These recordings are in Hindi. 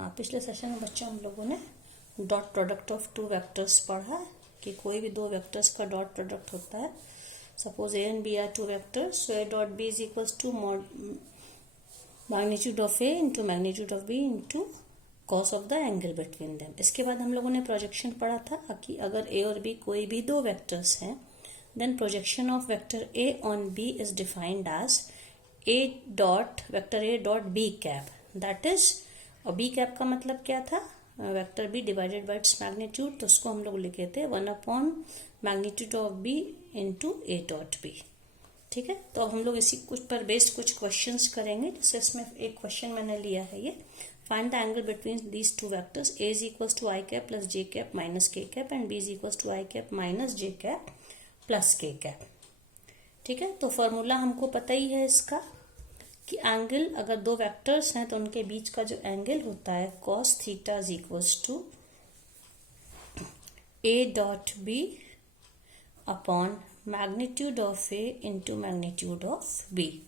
हाँ, पिछले सेशन में बच्चों हम लोगों ने dot product of two vectors पढ़ा कि कोई भी दो वेक्टर्स का डॉट प्रोडक्ट होता है. Suppose A and B are two vectors, so A dot B is equals to magnitude of A into magnitude of B into cos of the angle between them. इसके बाद हम लोगों ने प्रोजेक्शन पढ़ा था कि अगर ए और बी कोई भी दो वेक्टर्स हैं, then projection of vector A on B is defined as A dot vector A dot B cap. That is, और बी कैप का मतलब क्या था, vector B divided by its magnitude. तो उसको हम लोग लिखे थे 1 magnitude of B into A dot B. ठीक है, तो अब हम लोग इसी कुछ पर बेस्ड कुछ क्वेश्चंस करेंगे. जैसे इसमें एक क्वेश्चन मैंने लिया है, ये find the angle between these two vectors. A is equals to i cap plus j cap minus k cap and b is equals to i cap minus j cap plus k cap. ठीक है, तो फॉर्मूला हमको पता ही है इसका कि एंगल, अगर दो वेक्टर्स हैं तो उनके बीच का जो एंगल होता है cos theta is equals to A dot B upon magnitude of A into magnitude of B.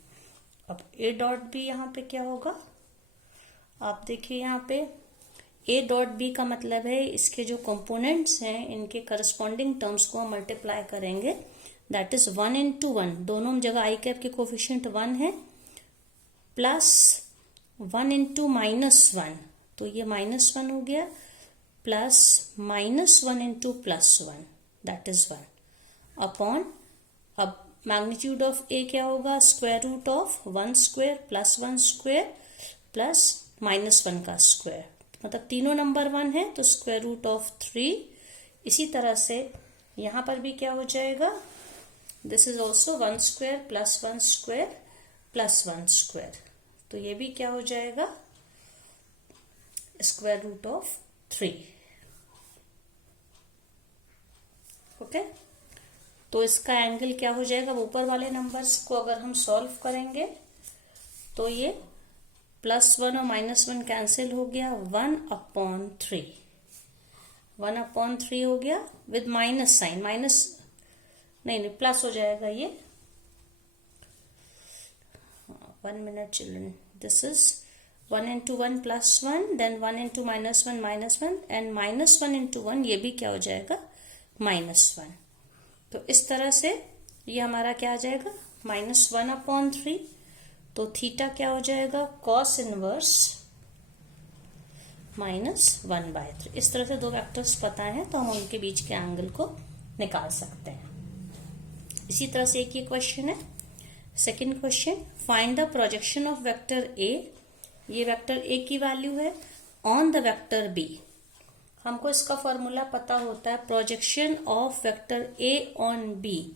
अब ए डॉट बी यहाँ पे क्या होगा, आप देखिए यहाँ पे ए डॉट बी का मतलब है इसके जो कंपोनेंट्स हैं इनके करस्पॉन्डिंग टर्म्स को हम मल्टीप्लाई करेंगे. दैट इज 1 इंटू 1, दोनों जगह आई कैप के कोफिशिएंट 1 है, प्लस 1 इंटू -1, तो ये -1 हो गया, plus -1 into +1 that is 1 upon, अब मैग्नीट्यूड ऑफ ए क्या होगा, square root of 1 square plus 1 square plus -1 का स्क्वायर, मतलब तीनों नंबर 1 है तो स्क्वायर रूट ऑफ 3. इसी तरह से यहां पर भी क्या हो जाएगा, this is also 1 square plus 1 square plus 1 square, तो ये भी क्या हो जाएगा, स्क्वायर रूट ऑफ 3. ओके, तो इसका एंगल क्या हो जाएगा, ऊपर वाले नंबर्स को अगर हम सॉल्व करेंगे तो ये +1 और -1 कैंसिल हो गया, 1/3, 1/3 हो गया विद माइनस साइन, नहीं प्लस हो जाएगा ये. 1 minute children, this is 1 into 1 plus 1, then 1 into -1 -1 and -1 into 1, ये भी क्या हो जाएगा, -1. तो इस तरह से ये हमारा क्या आ जाएगा, -1/3. तो थीटा क्या हो जाएगा, cos इनवर्स -1/3. इस तरह से दो वेक्टर्स पता है तो हम उनके बीच के एंगल को निकाल सकते हैं. इसी तरह से एक ये क्वेश्चन है, second question, find the projection of vector ए. ये वेक्टर ए की वैल्यू है ऑन द वेक्टर बी. हमको इसका फॉर्मूला पता होता है, projection of vector A on B.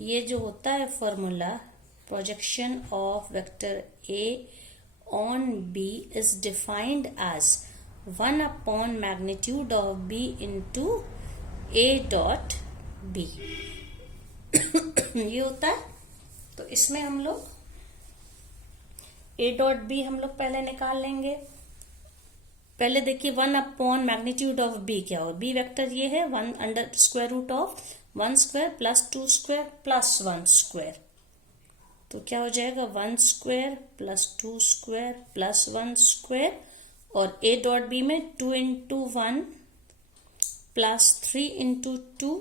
ये जो होता है formula, projection of vector A on B is defined as 1 magnitude of B into A dot B. ये होता है. तो इसमें हम लोग ए डॉट बी हम लोग पहले निकाल लेंगे. पहले देखिए 1 मैग्नीट्यूड ऑफ बी क्या हो, बी वेक्टर ये है 1 under square root of 1 square plus 2 square plus 1 square. तो क्या हो जाएगा, 1 square plus 2 square plus 1 square, और ए डॉट बी में 2 into 1 plus 3 into 2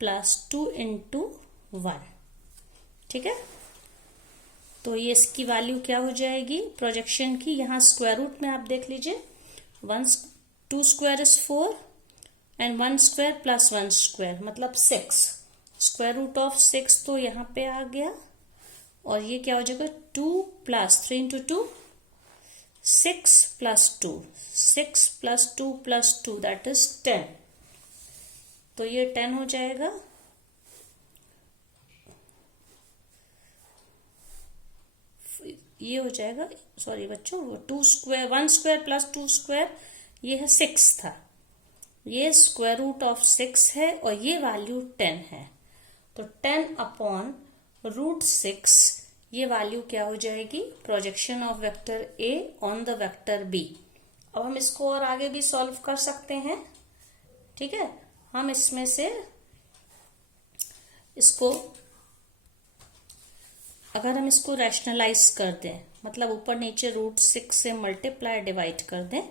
plus 2 into 1. ठीक है, तो ये इसकी वैल्यू क्या हो जाएगी प्रोजेक्शन की, यहां स्क्वायर रूट में आप देख लीजिए, 2 square is 4 and 1 square plus 1 square मतलब 6, स्क्वायर रूट ऑफ 6 तो यहाँ पे आ गया, और ये क्या हो जाएगा 2 plus 3 into 2 6 plus 2, 6 plus 2 plus 2 that is 10. तो ये 10 हो जाएगा. ये हो जाएगा, सॉरी बच्चों, 1 स्क्वायर प्लस 2 स्क्वायर ये है 6 था, ये स्क्वायर रूट ऑफ 6 है और ये वैल्यू 10 है. तो 10/√6 ये वैल्यू क्या हो जाएगी, projection of vector A on the vector B. अब हम इसको और आगे भी सॉल्व कर सकते हैं. ठीक है, हम इसमें से इसको, अगर हम इसको रैशनलाइज कर दें मतलब ऊपर नीचे √6 से मल्टीप्लाई डिवाइड कर दें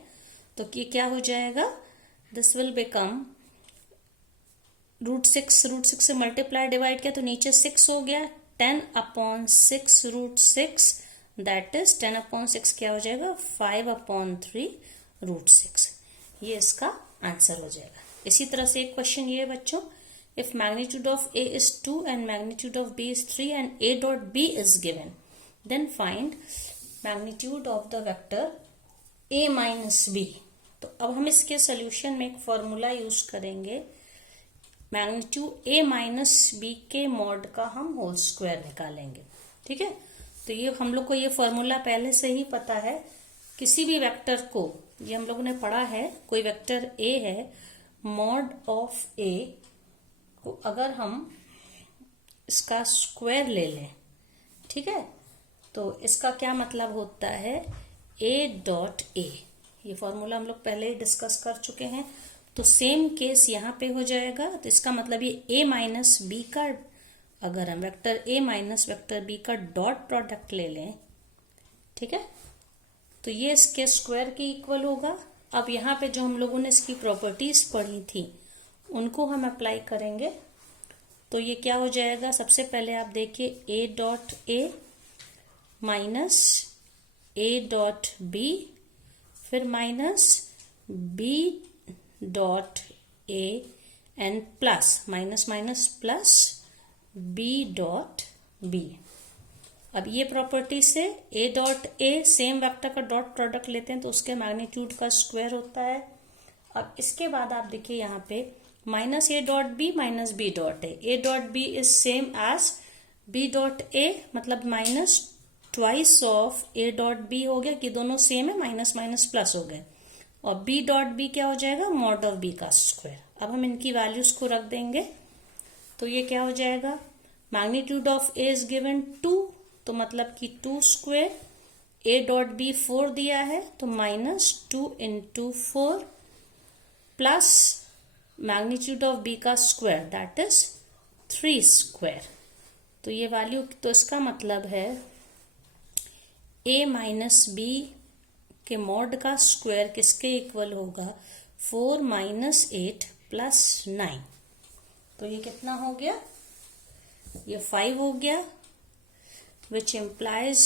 तो ये क्या हो जाएगा, दिस विल बिकम √6 से मल्टीप्लाई डिवाइड किया तो नीचे 6 हो गया, 10/6 √6 दैट इज 10/6 क्या हो जाएगा, 5/3 √6। ये इसका आंसर हो जाएगा। इसी तरह से एक क्वेश्चन ये है बच्चों, if magnitude of A is 2 and magnitude of B is 3 and A dot B is given, then find magnitude of the vector a minus B. तो अब हम इसके सोल्यूशन में एक फॉर्मूला यूज करेंगे, मैग्नीट्यूड a माइनस बी के मॉड का हम होल स्क्वायर निकालेंगे। ठीक है, तो ये हम लोग को ये फॉर्मूला पहले से ही पता है। किसी भी वेक्टर को, ये हम लोगों ने पढ़ा है, कोई वेक्टर a है, मॉड ऑफ a को अगर हम इसका स्क्वायर ले लें, ठीक है, तो इसका क्या मतलब होता है, a डॉट a। ये फॉर्मूला हम लोग पहले ही डिस्कस कर चुके हैं, तो सेम केस यहाँ पे हो जाएगा। तो इसका मतलब ये a माइनस बी का, अगर हम vector a minus vector b का डॉट प्रोडक्ट ले लें, ठीक है, तो ये इसके स्क्वायर के इक्वल होगा। अब यहाँ पे जो हम लोगों ने इसकी प्रॉपर्टीज पढ़ी थी उनको हम अप्लाई करेंगे, तो ये क्या हो जाएगा, सबसे पहले आप देखिए a dot a minus a dot b, फिर minus b dot a and plus minus minus plus b dot b। अब ये प्रॉपर्टी से a dot a same vector का डॉट प्रोडक्ट लेते हैं तो उसके मैग्नीट्यूड का स्क्वायर होता है। अब इसके बाद आप देखिए यहाँ पे minus a dot b minus b dot a dot b is same as b dot a, मतलब minus twice of a dot b हो गया कि दोनों सेम है, माइनस माइनस प्लस हो गए, और b डॉट b क्या हो जाएगा, मॉड ऑफ b का स्क्वायर। अब हम इनकी वैल्यूज को रख देंगे तो ये क्या हो जाएगा, magnitude of a is given 2, तो मतलब कि 2 स्क्वायर, a डॉट b 4 दिया है तो minus 2 into 4 plus magnitude of b का स्क्वायर दैट इज 3 स्क्वायर। तो ये वैल्यू, तो इसका मतलब है a माइनस b के मॉड का स्क्वायर किसके इक्वल होगा, 4 माइनस 8 प्लस 9। तो ये कितना हो गया, ये 5 हो गया, which implies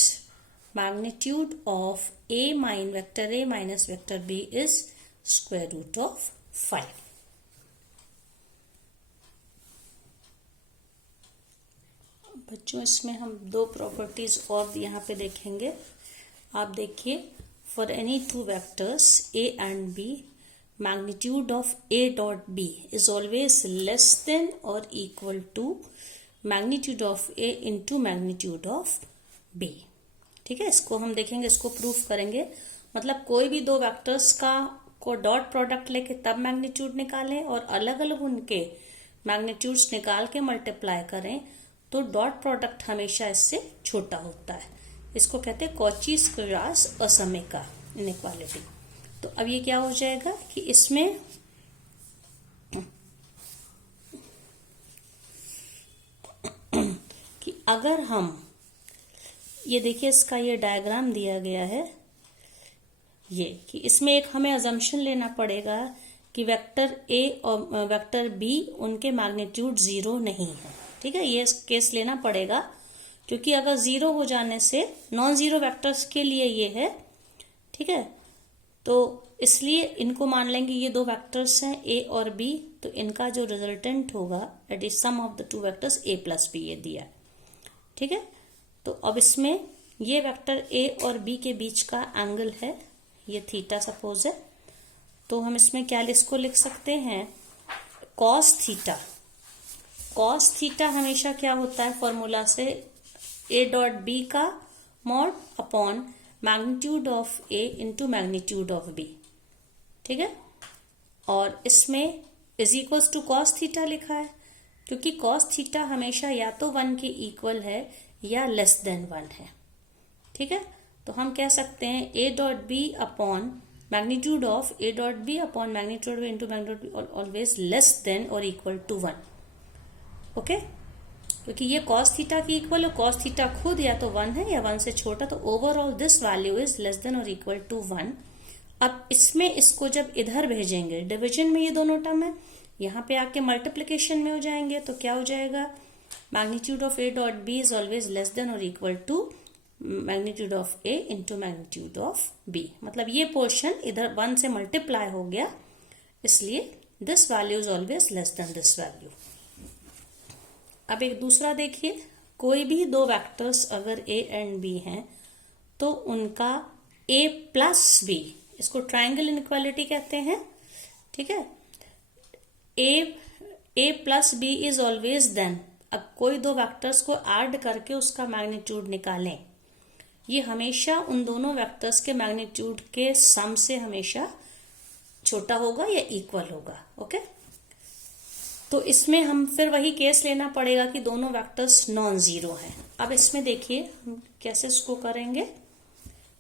magnitude of a minus vector b is square root of 5। बच्चों इसमें हम दो प्रॉपर्टीज और यहाँ पे देखेंगे। आप देखिए, for any two vectors a and b, magnitude of a dot b is always less than और equal to magnitude of a into magnitude of b। ठीक है, इसको हम देखेंगे, इसको प्रूफ करेंगे। मतलब कोई भी दो वेक्टर्स को डॉट प्रोडक्ट लेके तब मैग्नीट्यूड निकालें और अलग अलग उनके मैग्नीट्यूड्स निकाल के मल्टीप्लाई करें तो डॉट प्रोडक्ट हमेशा इससे छोटा होता है। इसको कहते हैं कॉची स्क्वायर्स असमीका इनइक्वालिटी। तो अब ये क्या हो जाएगा कि इसमें कि अगर हम ये देखिए, इसका ये डायग्राम दिया गया है, ये कि इसमें एक हमें अजम्पशन लेना पड़ेगा कि वेक्टर a और वेक्टर b उनके मैग्नीट्यूड 0 नहीं है। ठीक है, ये केस लेना पड़ेगा क्योंकि अगर 0 हो जाने से नॉन जीरो वेक्टर्स के लिए ये है। ठीक है, तो इसलिए इनको मान लेंगे ये दो वेक्टर्स हैं a और b, तो इनका जो रिजल्टेंट होगा that is sum of the two vectors a plus b, ये दिया। ठीक है, तो अब इसमें ये वेक्टर a और b के बीच का एंगल है, ये थीटा सपोज है, तो हम इसमें क्या इसको लिख सकते हैं, कॉस थीटा। कॉस थीटा हमेशा क्या होता है फॉर्मूला से, a डॉट b का mod upon magnitude of a into magnitude of b। ठीक है, और इसमें is equals to cos theta लिखा है क्योंकि कॉस थीटा हमेशा या तो 1 के इक्वल है या लेस देन 1 है। ठीक है, तो हम कह सकते हैं a dot b upon magnitude of a dot b upon magnitude into magnitude always less than और इक्वल टू 1। ओके, क्योंकि ये कॉस थीटा की इक्वल है, कॉस थीटा खुद या तो 1 है या 1 से छोटा, तो overall this value is less than और इक्वल टू 1। अब इसमें इसको जब इधर भेजेंगे, डिवीजन में ये दोनों टर्म है, यहाँ पे आके मल्टीप्लीकेशन में हो जाएंगे, तो क्या हो जाएगा, magnitude of a dot B is always less than और equal to magnitude of A into magnitude of b. मतलब ये पोर्शन इधर 1 से मल्टीप्लाई हो गया, इसलिए this value is always less then this value. अब एक दूसरा देखिए, कोई भी दो वेक्टर्स अगर ए एंड बी हैं तो उनका ए प्लस बी, इसको ट्राइंगल इनइक्वालिटी कहते हैं, ठीक है। A plus b is always then, अब कोई दो वेक्टर्स को ऐड करके उसका मैग्नीट्यूड निकालें, ये हमेशा उन दोनों वेक्टर्स के मैग्नीट्यूड के सम से हमेशा छोटा होगा या इक्वल होगा, ओके। तो इसमें हम फिर वही केस लेना पड़ेगा कि दोनों वेक्टर्स नॉन जीरो हैं। अब इसमें देखिए हम कैसे इसको करेंगे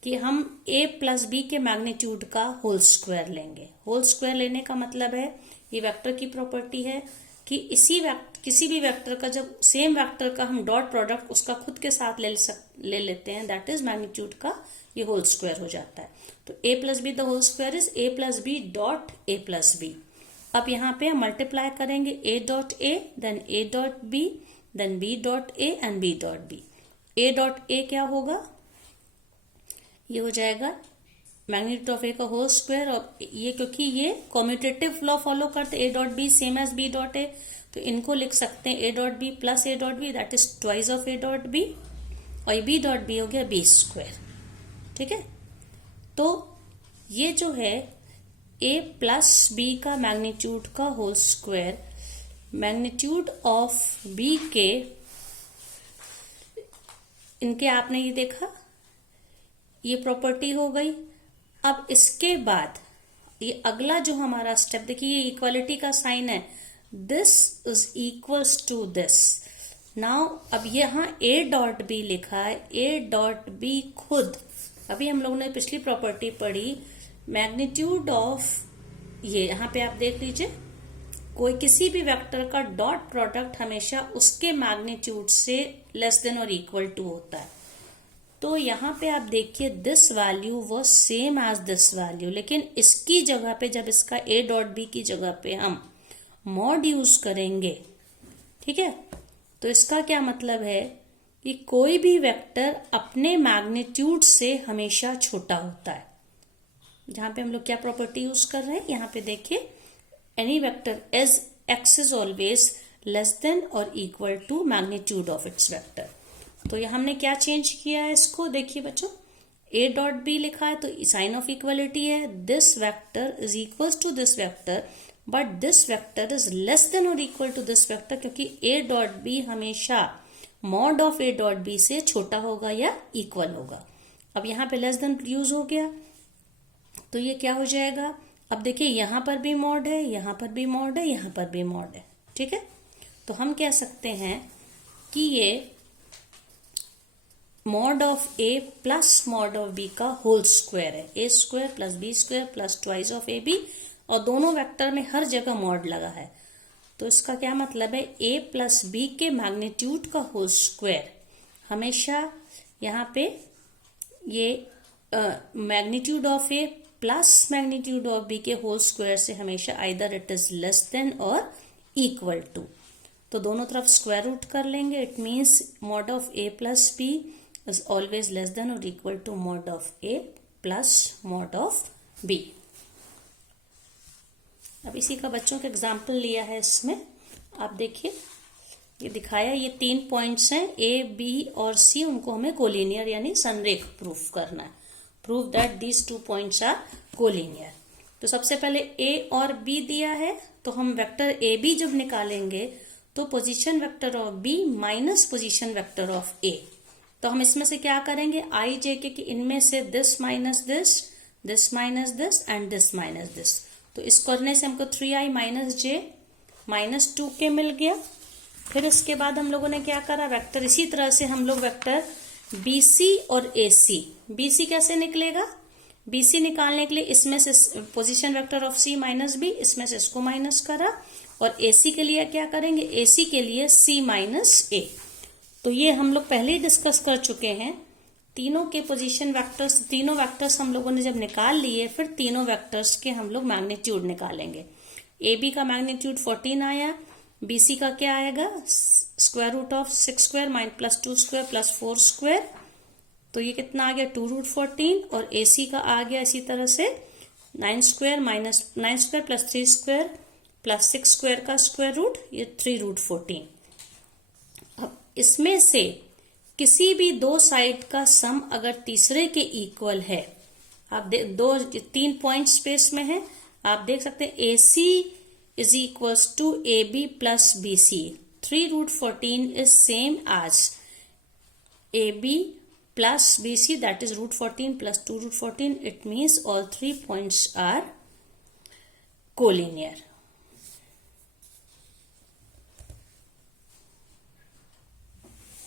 कि हम a प्लस बी के मैग्नीट्यूड का होल स्क्वायर लेंगे। होल स्क्वायर लेने का मतलब है, ये वेक्टर की प्रॉपर्टी है कि किसी भी वेक्टर का जब सेम वेक्टर का हम डॉट प्रोडक्ट उसका खुद के साथ ले लेते हैं, दैट इज मैग्नीट्यूड का ये होल स्क्वायर हो जाता है। तो a plus B the whole square is a plus B dot a plus B. अब यहाँ पे हम मल्टीप्लाई करेंगे a dot a, then a dot b, then b dot a and b dot b। a dot a क्या होगा, ये हो जाएगा मैग्नीट्यूड ऑफ a का होल स्क्वायर, और ये क्योंकि ये कॉम्यूटेटिव लॉ फॉलो करते a dot b same as b dot a, तो इनको लिख सकते हैं a dot b plus a dot b, that is twice of a dot b, और b डॉट b हो गया b स्क्वायर, ठीक है। तो ये जो है a प्लस b का मैग्नीट्यूड का whole square, magnitude of b के, इनके आपने ये देखा, ये प्रॉपर्टी हो गई। अब इसके बाद ये अगला जो हमारा स्टेप, देखिए ये इक्वालिटी का साइन है, this is equals to this. Now अब यहाँ a डॉट बी लिखा है, a डॉट बी खुद, अभी हम लोगों ने पिछली प्रॉपर्टी पढ़ी, मैग्नीट्यूड ऑफ, ये यहाँ पे आप देख लीजिए, कोई किसी भी वेक्टर का डॉट प्रोडक्ट हमेशा उसके मैग्नीट्यूड से लेस देन और इक्वल टू होता है। तो यहाँ पे आप देखिए this value was same as this value, लेकिन इसकी जगह पे जब इसका a डॉट बी की जगह पे हम मॉड यूज करेंगे, ठीक है, तो इसका क्या मतलब है कि कोई भी वेक्टर अपने मैग्नीट्यूड से हमेशा छोटा होता है। जहां पे हम लोग क्या प्रॉपर्टी यूज कर रहे हैं, यहाँ पे देखिए, any vector as x is always less than और equal to magnitude of its vector. तो ये हमने क्या चेंज किया है इसको, देखिए बच्चों, a डॉट बी लिखा है तो साइन ऑफ इक्वलिटी है, this vector is equal to this vector, but this vector is less than और इक्वल टू दिस वेक्टर, क्योंकि a डॉट बी हमेशा mod of a dot B से छोटा होगा या इक्वल होगा। अब यहाँ पे लेस देन यूज हो गया, तो ये क्या हो जाएगा, अब देखिए यहाँ पर भी मॉड है, यहाँ पर भी मॉड है, यहाँ पर भी मॉड है, ठीक है। तो हम कह सकते हैं कि ये mod of a plus mod of b का होल स्क्वायर है, a square plus b square plus twice of ab, और दोनों वेक्टर में हर जगह मॉड लगा है। तो इसका क्या मतलब है, a प्लस b के मैग्नीट्यूड का होल स्क्वायर हमेशा यहाँ पे ये magnitude of a plus magnitude of b के होल स्क्वायर से हमेशा either it is less than और इक्वल टू, तो दोनों तरफ स्क्वायर रूट कर लेंगे, it means mod of a plus b is always less than or equal to mod of a plus mod of b। अब इसी का बच्चों का एग्जाम्पल लिया है, इसमें आप देखिए ये दिखाया, ये 3 पॉइंट्स हैं a b और c, उनको हमें कोलिनियर यानी संरेख प्रूफ करना है, prove that these 2 points are collinear. तो सबसे पहले a और b दिया है, तो हम वेक्टर a b जब निकालेंगे तो position vector of b minus position vector of a, तो हम इसमें से क्या करेंगे, आई जे के, कि इनमें से this minus this minus this and this minus this, तो इसको करने से हमको 3i माइनस जे माइनस 2k मिल गया। फिर इसके बाद हम लोगों ने क्या करा, वेक्टर इसी तरह से हम लोग वेक्टर BC और AC, BC कैसे निकलेगा, BC निकालने के लिए इसमें से position vector of C minus B, इसमें से इसको माइनस करा, और AC के लिए क्या करेंगे, AC के लिए C माइनस A। तो ये हम लोग पहले ही डिस्कस कर चुके हैं। तीनों के पोजीशन वेक्टर्स, तीनों वेक्टर्स हम लोगों ने जब निकाल लिए, फिर तीनों वेक्टर्स के हम लोग मैग्नीट्यूड निकालेंगे। AB का मैग्नीट्यूड 14 आया, BC का क्या आएगा, square root of 6 square minus plus 2 square plus 4 square, तो ये कितना आ गया 2 रूट 14। और AC का आ गया इसी तरह से 9 square minus 9 square plus 3 square plus 6 square का स्क्वायर रूट, ये 3 रूट 14। अब इसमें से किसी भी दो साइड का सम अगर तीसरे के इक्वल है, आप दो 3 पॉइंट स्पेस में है, आप देख सकते हैं AC is equals to AB plus BC। 3 root 14 is same as AB plus BC, that is root 14 plus 2 root 14. It means all 3 points are collinear.